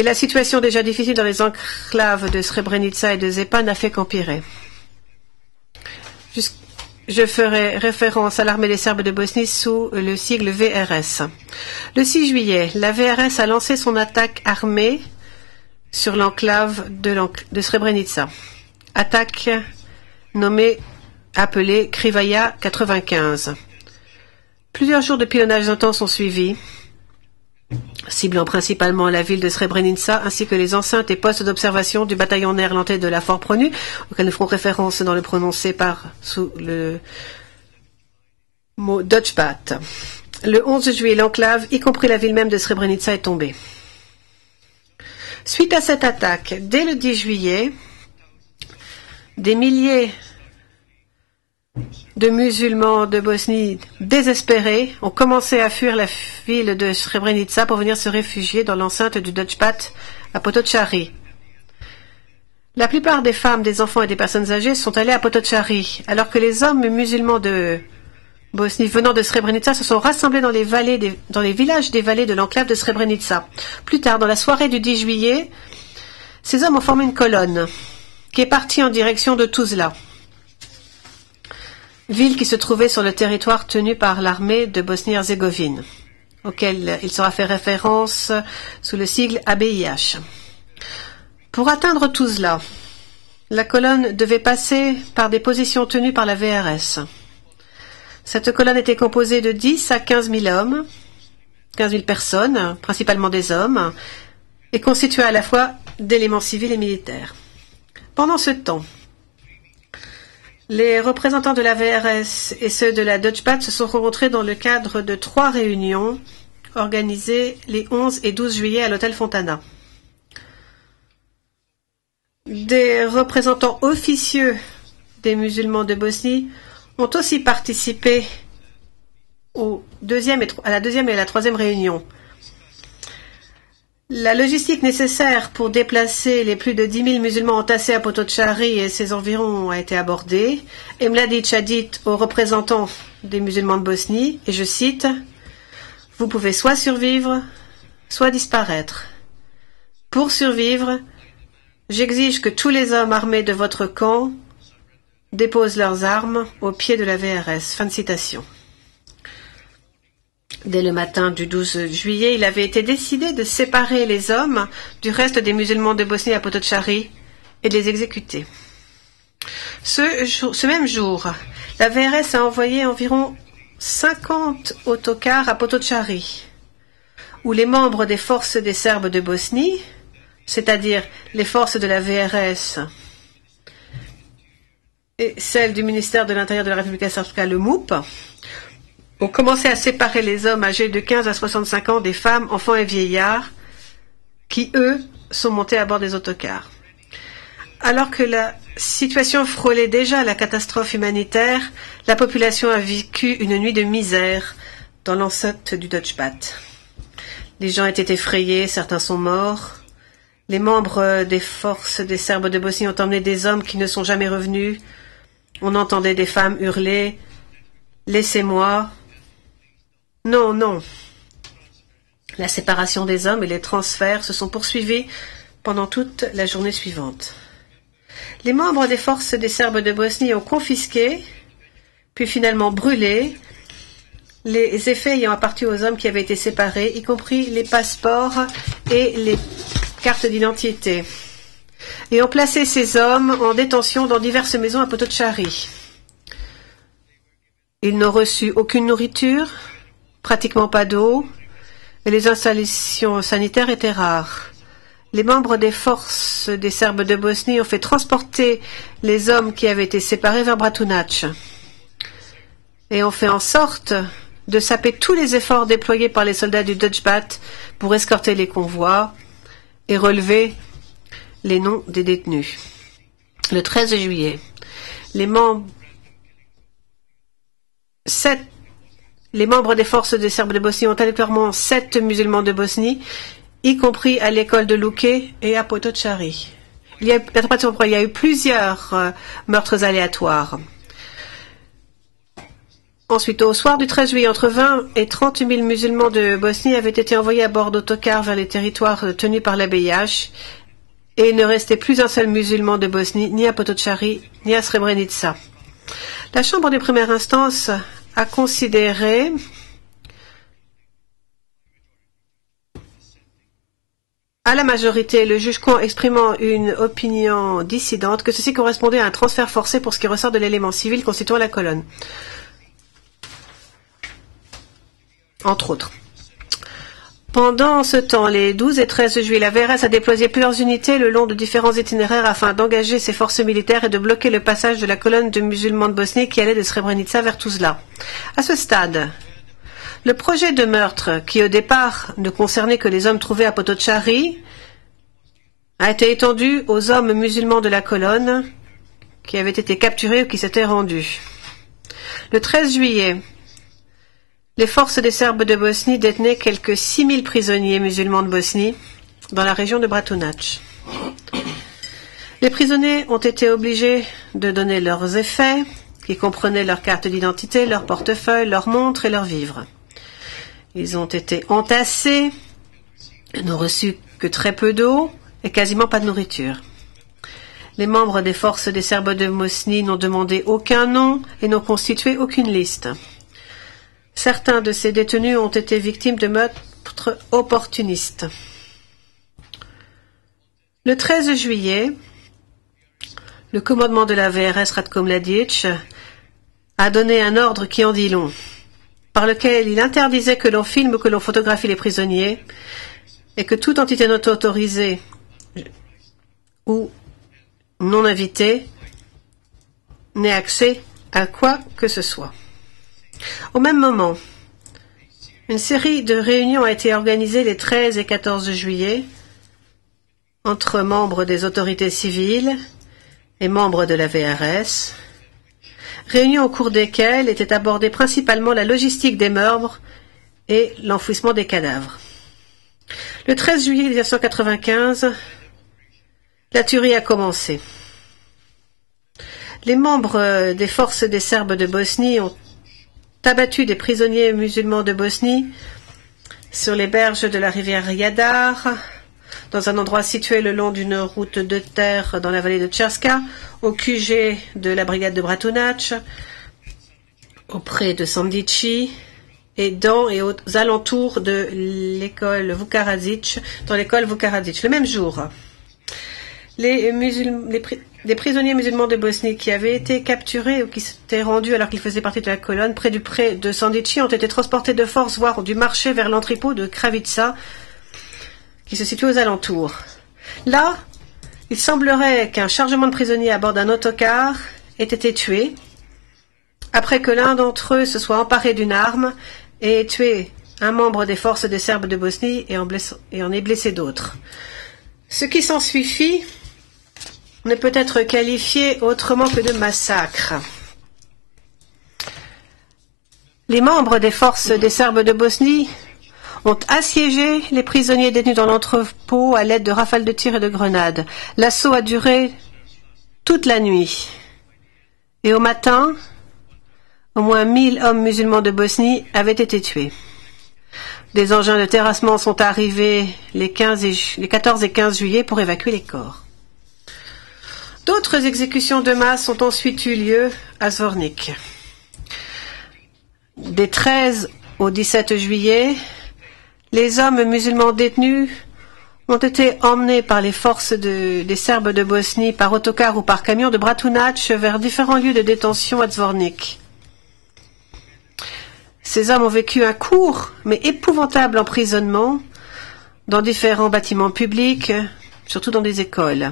Et la situation déjà difficile dans les enclaves de Srebrenica et de Zepa n'a fait qu'empirer. Je ferai référence à l'armée des Serbes de Bosnie sous le sigle VRS. Le 6 juillet, la VRS a lancé son attaque armée sur l'enclave de Srebrenica. Attaque appelée Krivaja 95. Plusieurs jours de pilonnage intenses ont suivi, ciblant principalement la ville de Srebrenica ainsi que les enceintes et postes d'observation du bataillon néerlandais de la Fort Pronu, auquel nous ferons référence dans le prononcé sous le mot Dutchbat. Le 11 juillet, l'enclave, y compris la ville même de Srebrenica, est tombée. Suite à cette attaque, dès le 10 juillet, des milliers de musulmans de Bosnie désespérés ont commencé à fuir la ville de Srebrenica pour venir se réfugier dans l'enceinte du Dutchbat à Potocari. La plupart des femmes, des enfants et des personnes âgées sont allés à Potocari, alors que les hommes musulmans de Bosnie venant de Srebrenica se sont rassemblés dans les villages des vallées de l'enclave de Srebrenica. Plus tard, dans la soirée du 10 juillet, ces hommes ont formé une colonne qui est partie en direction de Tuzla, ville qui se trouvait sur le territoire tenu par l'armée de Bosnie-Herzégovine, auquel il sera fait référence sous le sigle ABIH. Pour atteindre Tuzla, la colonne devait passer par des positions tenues par la VRS. Cette colonne était composée de 10 à 15 000 hommes, 15 000 personnes, principalement des hommes, et constituée à la fois d'éléments civils et militaires. Pendant ce temps, les représentants de la VRS et ceux de la Dutchbat se sont rencontrés dans le cadre de 3 réunions organisées les 11 et 12 juillet à l'hôtel Fontana. Des représentants officieux des musulmans de Bosnie ont aussi participé à la deuxième et à la troisième réunion. La logistique nécessaire pour déplacer les plus de 10 000 musulmans entassés à Potocari et ses environs a été abordée. Et Mladic a dit aux représentants des musulmans de Bosnie, et je cite, « Vous pouvez soit survivre, soit disparaître. Pour survivre, j'exige que tous les hommes armés de votre camp déposent leurs armes au pied de la VRS. » Fin de citation. Dès le matin du 12 juillet, il avait été décidé de séparer les hommes du reste des musulmans de Bosnie à Potocari et de les exécuter. Ce même jour, la VRS a envoyé environ 50 autocars à Potocari, où les membres des forces des Serbes de Bosnie, c'est-à-dire les forces de la VRS et celles du ministère de l'Intérieur de la République Srpska, le MUP, ont commencé à séparer les hommes âgés de 15 à 65 ans des femmes, enfants et vieillards qui, eux, sont montés à bord des autocars. Alors que la situation frôlait déjà la catastrophe humanitaire, la population a vécu une nuit de misère dans l'enceinte du Dutchbat. Les gens étaient effrayés, certains sont morts. Les membres des forces des Serbes de Bosnie ont emmené des hommes qui ne sont jamais revenus. On entendait des femmes hurler « Laissez-moi ». Non, non. La séparation des hommes et les transferts se sont poursuivis pendant toute la journée suivante. Les membres des forces des Serbes de Bosnie ont confisqué, puis finalement brûlé, les effets ayant appartenu aux hommes qui avaient été séparés, y compris les passeports et les cartes d'identité, et ont placé ces hommes en détention dans diverses maisons à Potocari. Ils n'ont reçu aucune nourriture, pratiquement pas d'eau, et les installations sanitaires étaient rares. Les membres des forces des Serbes de Bosnie ont fait transporter les hommes qui avaient été séparés vers Bratunac et ont fait en sorte de saper tous les efforts déployés par les soldats du Dutchbat pour escorter les convois et relever les noms des détenus. Le 13 juillet, les membres des forces des Serbes de Bosnie ont allé clairement 7 musulmans de Bosnie, y compris à l'école de Luke et à Potocari. Il y a eu plusieurs meurtres aléatoires. Ensuite, au soir du 13 juillet, entre 20 et 30 000 musulmans de Bosnie avaient été envoyés à bord d'autocars vers les territoires tenus par l'ABIH, et il ne restait plus un seul musulman de Bosnie, ni à Potocari, ni à Srebrenica. La Chambre de première instance a considéré à la majorité, le juge exprimant une opinion dissidente, que ceci correspondait à un transfert forcé pour ce qui ressort de l'élément civil constituant la colonne. Entre autres. Pendant ce temps, les 12 et 13 juillet, la VRS a déployé plusieurs unités le long de différents itinéraires afin d'engager ses forces militaires et de bloquer le passage de la colonne de musulmans de Bosnie qui allait de Srebrenica vers Tuzla. À ce stade, le projet de meurtre, qui au départ ne concernait que les hommes trouvés à Potocari, a été étendu aux hommes musulmans de la colonne qui avaient été capturés ou qui s'étaient rendus. Le 13 juillet, les forces des Serbes de Bosnie détenaient quelques 6 000 prisonniers musulmans de Bosnie dans la région de Bratunac. Les prisonniers ont été obligés de donner leurs effets, qui comprenaient leur carte d'identité, leur portefeuille, leurs montres et leurs vivres. Ils ont été entassés, n'ont reçu que très peu d'eau et quasiment pas de nourriture. Les membres des forces des Serbes de Bosnie n'ont demandé aucun nom et n'ont constitué aucune liste. Certains de ces détenus ont été victimes de meurtres opportunistes. Le 13 juillet, le commandement de la VRS Ratko Mladic a donné un ordre qui en dit long, par lequel il interdisait que l'on filme ou que l'on photographie les prisonniers et que toute entité non autorisée ou non invitée n'ait accès à quoi que ce soit. Au même moment, une série de réunions a été organisée les 13 et 14 juillet entre membres des autorités civiles et membres de la VRS, réunions au cours desquelles était abordée principalement la logistique des meurtres et l'enfouissement des cadavres. Le 13 juillet 1995, la tuerie a commencé. Les membres des forces des Serbes de Bosnie ont abattu des prisonniers musulmans de Bosnie sur les berges de la rivière Jadar, dans un endroit situé le long d'une route de terre dans la vallée de Tcherska, au QG de la brigade de Bratunac, auprès de Sandici, et dans et aux alentours de l'école Vukaradzic, dans l'école Vukaradzic. Le même jour, les prisonniers musulmans de Bosnie qui avaient été capturés ou qui s'étaient rendus alors qu'ils faisaient partie de la colonne près de Sandici ont été transportés de force, voire du marché vers l'entrepôt de Kravica, qui se situe aux alentours. Là, il semblerait qu'un chargement de prisonniers à bord d'un autocar ait été tué, après que l'un d'entre eux se soit emparé d'une arme et ait tué un membre des forces des Serbes de Bosnie et en ait blessé d'autres. Ce qui s'ensuivit ne peut être qualifié autrement que de massacre. Les membres des forces des Serbes de Bosnie ont assiégé les prisonniers détenus dans l'entrepôt à l'aide de rafales de tirs et de grenades. L'assaut a duré toute la nuit. Et au matin, au moins 1000 hommes musulmans de Bosnie avaient été tués. Des engins de terrassement sont arrivés les 14 et 15 juillet pour évacuer les corps. D'autres exécutions de masse ont ensuite eu lieu à Zvornik. Des 13 au 17 juillet, les hommes musulmans détenus ont été emmenés par les forces des Serbes de Bosnie par autocar ou par camion de Bratunac vers différents lieux de détention à Zvornik. Ces hommes ont vécu un court mais épouvantable emprisonnement dans différents bâtiments publics, surtout dans des écoles.